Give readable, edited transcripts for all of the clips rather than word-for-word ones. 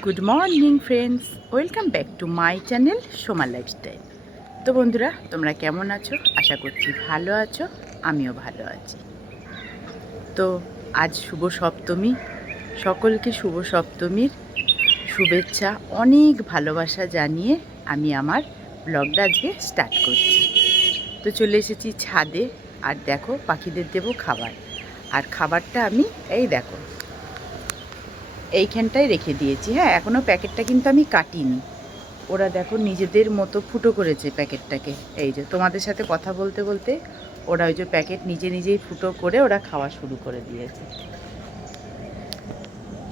Good morning friends, welcome back to my channel Soma lifestyle. তো বন্ধুরা, তোমরা কেমন আছো? আশা করছি ভালো আছো, আমিও ভালো আছি। তো আজ শুভ সপ্তমী, সকলকে শুভ সপ্তমীর শুভেচ্ছা, অনেক ভালোবাসা জানিয়ে আমি আমার ব্লগটা আজকে স্টার্ট করছি। তো চলে এসেছি ছাদে, আর দেখো পাখিদের দেবো খাবার। আর খাবারটা আমি এই দেখো এইখানটায় রেখে দিয়েছি। হ্যাঁ, এখনও প্যাকেটটা কিন্তু আমি কাটিনি। ওরা দেখো নিজেদের মতো ফুটো করেছে প্যাকেটটাকে। এই যে তোমাদের সাথে কথা বলতে বলতে ওরা ওই যে প্যাকেট নিজে নিজেই ফুটো করে ওরা খাওয়া শুরু করে দিয়েছে।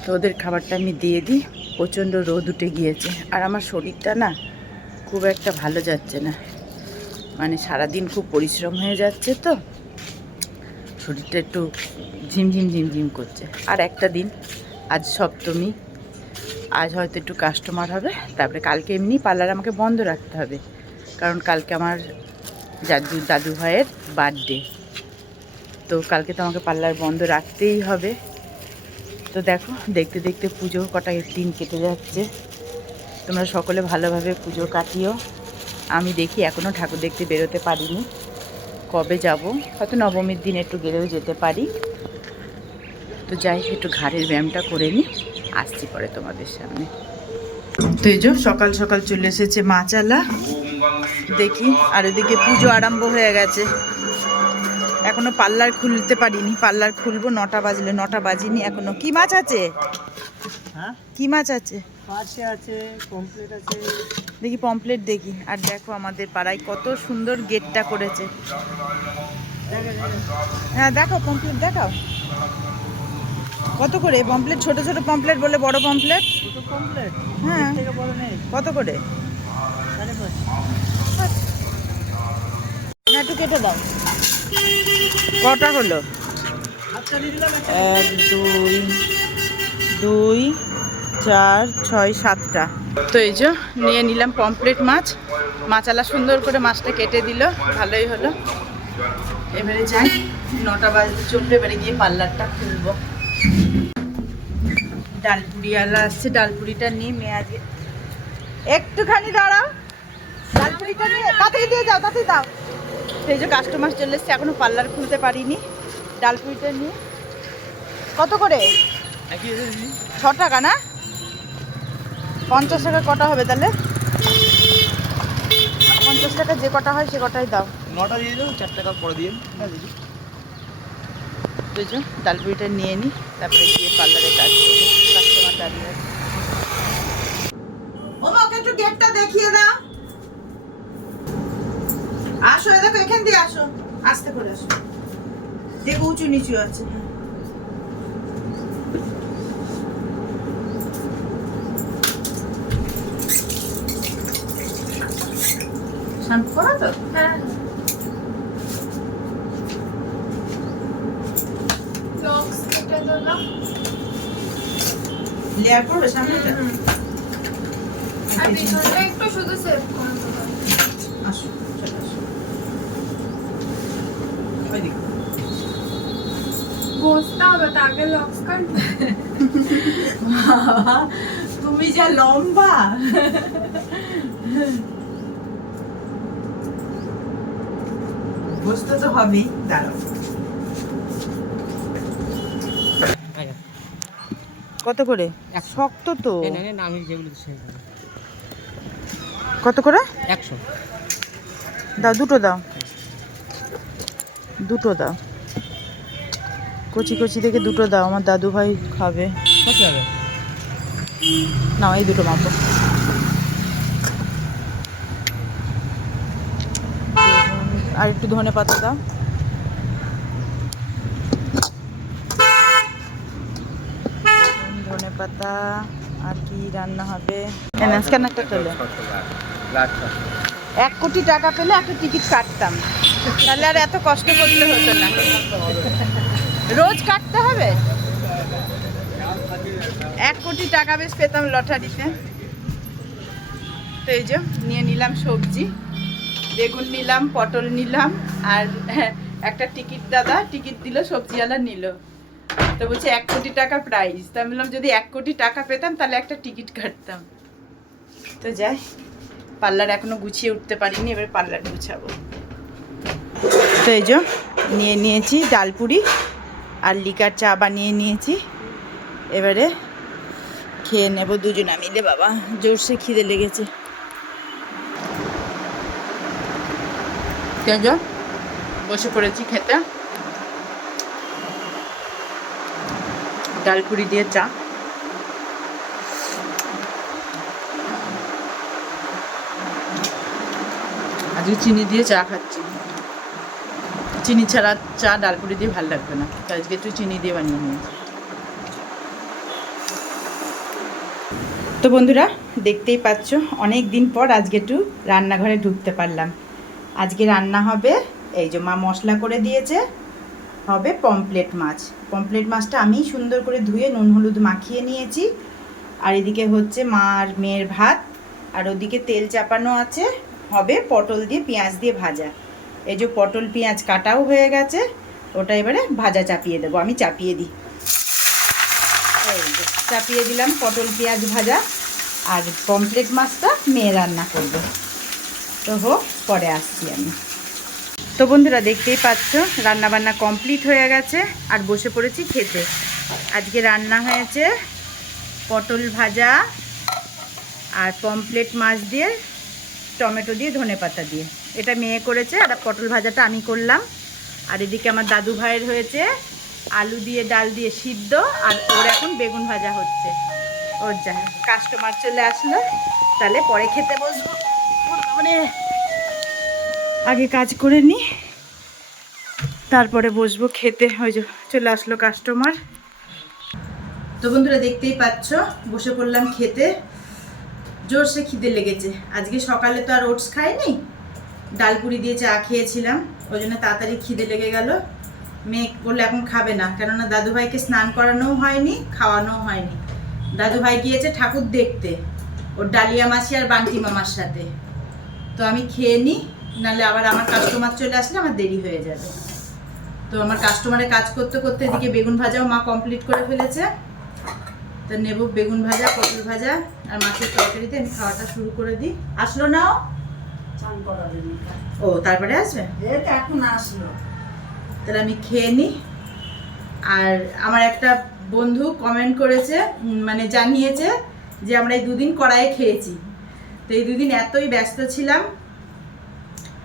তো ওদের খাবারটা আমি দিয়ে দিই। প্রচণ্ড রোদ উঠে গিয়েছে, আর আমার শরীরটা না খুব একটা ভালো যাচ্ছে না, মানে সারাদিন খুব পরিশ্রম হয়ে যাচ্ছে, তো শরীরটা একটু ঝিমঝিম ঝিমঝিম করছে। আর একটা দিন, আজ সপ্তমী, আজ হয়তো একটু কাস্টমার হবে, তারপরে কালকে এমনি পার্লার আমাকে বন্ধ রাখতে হবে, কারণ কালকে আমার দাদু ভাইয়ের বার্থডে। তো কালকে তো আমাকে পার্লার বন্ধ রাখতেই হবে। তো দেখো, দেখতে দেখতে পুজো কটা দিন কেটে যাচ্ছে। তোমরা সকলে ভালোভাবে পুজো কাটিও। আমি দেখি এখনও ঠাকুর দেখতে বেরোতে পারিনি, কবে যাব, হয়তো নবমীর দিন একটু গেলেও যেতে পারি। তো যাই, একটু ঘাড়ের ব্যায়ামটা করে নিই, আসছি পরে তোমাদের সামনে। তো এই যে সকাল সকাল চলে এসেছে মাছালা, দেখি। আর ওদিকে পুজো আরম্ভ হয়ে গেছে, এখনো পার্লার খুলতে পারিনি। পার্লার খুলবো 9টা বাজলে, 9টা বাজিনি এখনো। কি মাছ আছে? হ্যাঁ, কি মাছ আছে? পাশে আছে, কমপ্লিট আছে। দেখি পমপ্লেট দেখি। আর দেখো আমাদের পাড়ায় কত সুন্দর গেটটা করেছে। হ্যাঁ দেখো, পমপ্লেট দেখাও। কত করে পমপ্লেট? ছোট ছোট পমপ্লেট বলে বড় পমপ্লেট? দুটো কমপ্লিট। হ্যাঁ, থেকে বড় নেই। কত করে? 5.5। না, একটু কেটে দাও। কটা হলো? আচ্ছা, দিয়ে দিলাম একটা। 1 2 2 4 6 7টা। তো এই যে নিয়ে নিলাম পমপ্লেট মাছ। মাছালা সুন্দর করে মাছটা কেটে দিল, ভালোই হলো। এবারে যাই, 9টা বাজতে চলবে, এবারে গিয়ে পার্লারটা খুলবো। ডালপুরিওয়ালা আসছে, ডালপুরিটা নিয়ে মেয়াজে একটুখানি দাঁড়াও। ডালপুরিটা নিয়ে তাড়াতাড়ি দিয়ে যাও, তাড়াতাড়ি দাও। সেই যে কাস্টমার চলে এসছে, এখনো পার্লার খুলতে পারিনি। ডালপুরিটা নিয়ে কত করে? 6 টাকা না? 50 টাকা কটা হবে তাহলে? 50 টাকা যে কটা হয় সে কটাই দাও। 9টা দিয়ে দাও, 4 টাকা পরে দিয়ে। তো যে ডালপুরিটা নিয়ে নিই, তারপরে গিয়ে পার্লারে কাজ করবো। কাস্টমার দাঁড়িয়ে আছে। ওমা, ওকে একটু গেটটা দেখিয়ে দাও। আসো, দেখো এখান দিয়ে আসো, আস্তে করে আসো। দেখো উঁচু নিচু আছে। শান্ত করা তো? হ্যাঁ, লক্স কেটে দিলাম। লেয়ার করবে সামনেটা? আর পিছনটা একটু শুধু সেভ করে দেবো। আসো, চলে আসো। ওইদিকে। বসতে হবে, তার আগে লক্স কাটবো। তুমি যা লম্বা। বসতে তো হবেই, দাঁড়াও। কত করে? শক্ত তো। আমি যেগুলো সেগুলো কত করে? 100। দাও, দুটো দাও, দুটো দাও। কচি কচি দেখে দুটো দাও, আমার দাদু ভাই খাবে। কত হবে? নাও, এই দুটো মাপো। আর একটু ধনে পাতা দাও। ধনে পাতা। আর কি রান্না হবে? স্ক্যানারটা তোলে। 1 কোটি টাকা পেলে একটা টিকিট কাটতাম, তাহলে আর এত কষ্ট করতে হতো না। রোজ কাটতে হবে? 1 কোটি টাকা বেশ পেতাম লটারিতে। তো এই যে নিয়ে নিলাম সবজি, বেগুন নিলাম, পটল নিলাম, আর একটা টিকিট দাদা টিকিট দিল, সবজিওয়ালা নিল। তো বলছে 1 কোটি টাকা প্রাইজ। তা আমি বললাম যদি 1 কোটি টাকা পেতাম তাহলে একটা টিকিট কাটতাম। তো যাই, পার্লার এখনো গুছিয়ে উঠতে পারিনি, এবার পার্লার গুছাবো। তো এই যে নিয়ে নিয়েছি ডালপুরি আর লিকার চা বানিয়ে নিয়েছি, এবারে খেয়ে নেব দুজনে মিলে। বাবা জোরসে খিদে লেগেছে। বসে পড়েছি খেতে, ডালপুরি দিয়ে চা। আজকে চিনি দিয়ে চা খাচ্ছি, চিনি ছাড়া চা ডালপুরি দিয়ে ভালো লাগবে না, তো আজকে একটু চিনি দিয়ে বানিয়ে নিয়েছি। তো বন্ধুরা দেখতেই পাচ্ছ অনেক দিন পর আজকে একটু রান্নাঘরে ঢুকতে পারলাম। আজকে রান্না হবে, এই যে মা মশলা করে দিয়েছে, হবে পমফ্লেট মাছ। পমফ্লেট মাছটা আমি সুন্দর করে ধুয়ে নুন হলুদ মাখিয়ে নিয়েছি। আর এদিকে হচ্ছে মা আর মেয়ের ভাত, আর ওদিকে তেল চাপানো আছে, হবে পটল দিয়ে পেঁয়াজ দিয়ে ভাজা। এই যে পটল পেঁয়াজ কাটাও হয়ে গেছে, ওটা এবারে ভাজা চাপিয়ে দেবো, আমি চাপিয়ে দিই। এই যে চাপিয়ে দিলাম পটল পেঁয়াজ ভাজা, আর পমফ্লেট মাছটা মেয়ে রান্না করবে। তো হোক, পরে আসছি আমি। তো বন্ধুরা দেখতেই পাচ্ছ রান্নাবান্না কমপ্লিট হয়ে গেছে, আর বসে পড়েছি খেতে। আজকে রান্না হয়েছে পটল ভাজা আর পমফ্লেট মাছ দিয়ে টমেটো দিয়ে ধনেপাতা দিয়ে, এটা মেয়ে করেছে, আর পটল ভাজাটা আমি করলাম। আর এদিকে আমার দাদু ভাইয়ের হয়েছে আলু দিয়ে ডাল দিয়ে সিদ্ধ, আর ওর এখন বেগুন ভাজা হচ্ছে। ওর যা কাস্টমার চলে আসলো, তাহলে পরে খেতে বসবো। মানে আগে কাজ করে নি, তারপরে বসবো খেতে। ওই যে চলে আসলো কাস্টমার। তো বন্ধুরা দেখতেই পাচ্ছ বসে পড়লাম খেতে, জোরসে খিদে লেগেছে। আজকে সকালে তো আর ওটস খাইনি, ডালপুরি দিয়ে চা খেয়েছিলাম, ওই জন্য তাড়াতাড়ি খিদে লেগে গেল। মেয়ে বললে এখন খাবে না, কেননা দাদুভাইকে স্নান করানোও হয়নি, খাওয়ানোও হয়নি। দাদুভাই গিয়েছে ঠাকুর দেখতে, ওর ডালিয়া মাসি আর বান্টি মামার সাথে। তো আমি খেয়ে নিই, নাহলে আবার আমার কাস্টমার চলে আসলে আমার দেরি হয়ে যাবে। তো আমার কাস্টমারে কাজ করতে করতে এদিকে বেগুন ভাজাও মা কমপ্লিট করে ফেলেছে। তো নেব বেগুন ভাজা, পটল ভাজা আর মাছের তরকারিতে আমি খাওয়াটা শুরু করে দিই। আসলো না ও? তারপরে আসবে, এখন আসলো। তাহলে আমি খেয়ে নিই। আর আমার একটা বন্ধু কমেন্ট করেছে, মানে জানিয়েছে যে আমরা এই 2 দিন কড়াইয়ে খেয়েছি। তো এই 2 দিন এতই ব্যস্ত ছিলাম,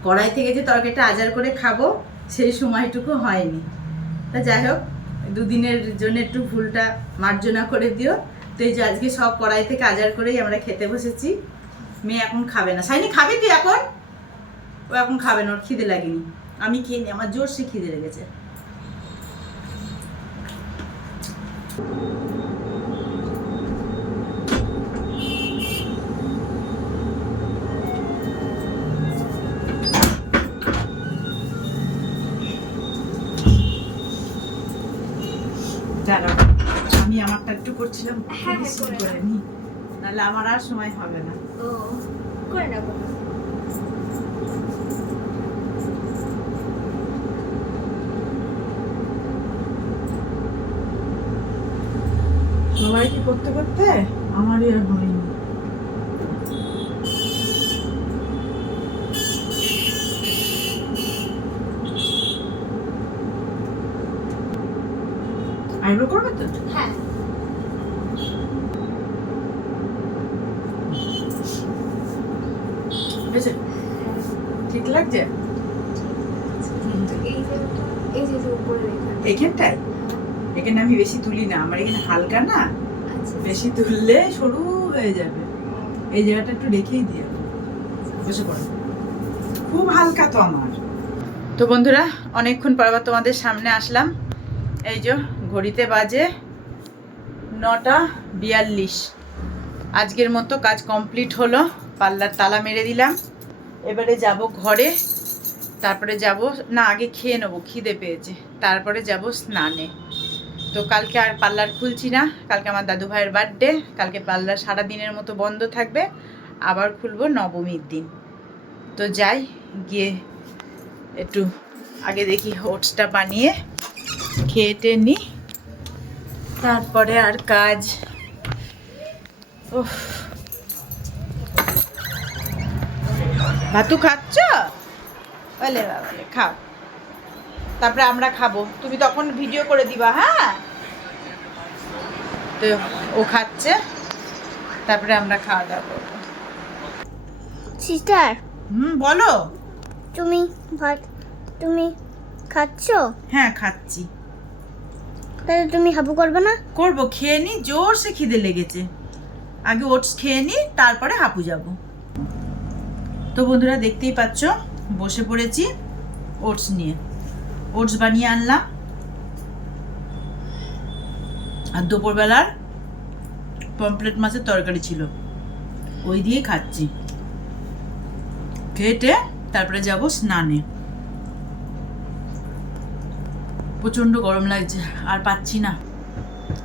কড়াই থেকে যে তরকারিটা আজার করে খাবো সেই সময়টুকু হয়নি। তা যাই হোক, 2 দিনের জন্য একটু ভুলটা মার্জনা করে দিও। তো এই যে আজকে সব কড়াই থেকে আজার করেই আমরা খেতে বসেছি। মেয়ে এখন খাবে না। সাইনি খাবি তুই এখন? ও এখন খাবে না, ওর খিদে লাগেনি। আমি খেয়ে নিই, আমার জোরসে খিদে লেগেছে। জানো আমি আমারটা একটু করছিলাম, করে নি, নাহলে আমার আর সময় হবে না। ও করে নেবো। সবাই কি করতে করতে আমারই আর হয়নি। আইব্রো করবে তো? হ্যাঁ বেশ ঠিক লাগছে। এই যে উপরে রেখা, এইখানটায়, এখানে আমি বেশি তুলি না, আমার এখানে হালকা না, আচ্ছা বেশি তুললে সরু হয়ে যাবে। এই জায়গাটা একটু রেখেই দিয়ে বসে পড়ো, খুব হালকা তো আমার। তো বন্ধুরা অনেকক্ষণ পর আবার তোমাদের সামনে আসলাম। এই যে ঘড়িতে বাজে 9:42। আজকের মতো কাজ কমপ্লিট হলো, পার্লার তালা মেরে দিলাম। এবারে যাব ঘরে, তারপরে যাব না, আগে খেয়ে নেবো, খিদে পেয়েছে, তারপরে যাব স্নানে। তো কালকে আর পার্লার খুলছি না, কালকে আমার দাদু ভাইয়ের বার্থডে, কালকে পার্লার সারা দিনের মতো বন্ধ থাকবে, আবার খুলবো নবমীর দিন। তো যাই, গিয়ে একটু আগে দেখি ওটসটা বানিয়ে খেয়ে নিই, তারপরে আর কাজ। উফ, ভাতু খাচ্ছ? বলে বাবালে খাও, তারপরে আমরা খাবো, তুমি তখন ভিডিও করে দিবা। হ্যাঁ, তো ও খাচ্ছে, তারপরে আমরা খাওয়া দাওয়া করবো। সিস্টার, বলো। তুমি খাচ্ছ? হ্যাঁ খাচ্ছি। তাহলে তুমি হাবু করবে না? করবো, খেয়ে নি, জোরসে খিদে লেগেছে। আগে ওটস খেয়ে নি, তারপরে হাঁপু যাব। তো বন্ধুরা দেখতেই পাচ্ছ, বসে পড়েছি ওটস নিয়ে। ওটস বানিয়ে আনলাম, আর দুপুরবেলার পমফ্রেট মাছের তরকারি ছিল, ওই দিয়েই খাচ্ছি। খেটে তারপরে যাব স্নানে। প্রচণ্ড গরম লাগছে, আর পাচ্ছি না।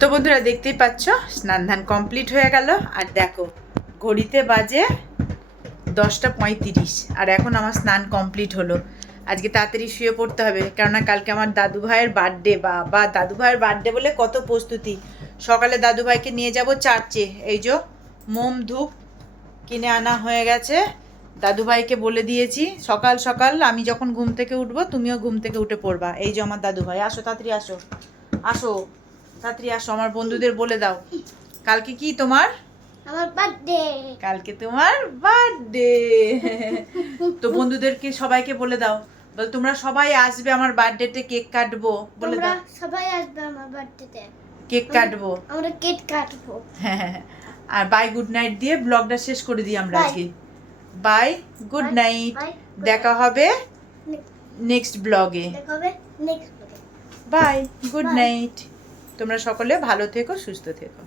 তো বন্ধুরা দেখতেই পাচ্ছ, স্নান ধান কমপ্লিট হয়ে গেল। আর দেখো ঘড়িতে বাজে 10:35, আর এখন আমার স্নান কমপ্লিট হলো। আজকে তাড়াতাড়ি শুয়ে পড়তে হবে, কেননা কালকে আমার দাদু ভাইয়ের বার্থডে। বা দাদু ভাইয়ের বার্থডে বলে কত প্রস্তুতি। সকালে দাদু ভাইকে নিয়ে যাব চার্চে। এই যে মোম ধূপ কিনে আনা হয়ে গেছে। দাদু ভাইকে বলে দিয়েছি সকাল সকাল আমি যখন ঘুম থেকে উঠবো তুমিও ঘুম থেকে উঠে পড়বা। এই যে আমার দাদু ভাই, আসো তাড়াতাড়ি, আসো আসো তাড়াতাড়ি আসো। আমার বন্ধুদের বলে দাও কালকে কি তোমার? আমার বার্থডে। কালকে তোমার বার্থডে। তো বন্ধুদেরকে সবাইকে বলে দাও, বল তোমরা সবাই আসবে আমার বার্থডেতে, কেক কাটবো। বলে তোমরা দাও সবাই আসবে আমার বার্থডেতে। কেক কাটবো। আমরা কেক কাটবো। হ্যাঁ, আর বাই গুড নাইট দিয়ে ব্লগটা শেষ করে দিই আমরা Bye. আজকে। Bye good Bye. Night, Bye. দেখা হবে Ne- নেক্সট ব্লগে। দেখা হবে নেক্সট ব্লগে। Bye good Bye. নাইট। তোমরা সকলে ভালো থেকো, সুস্থ থেকো।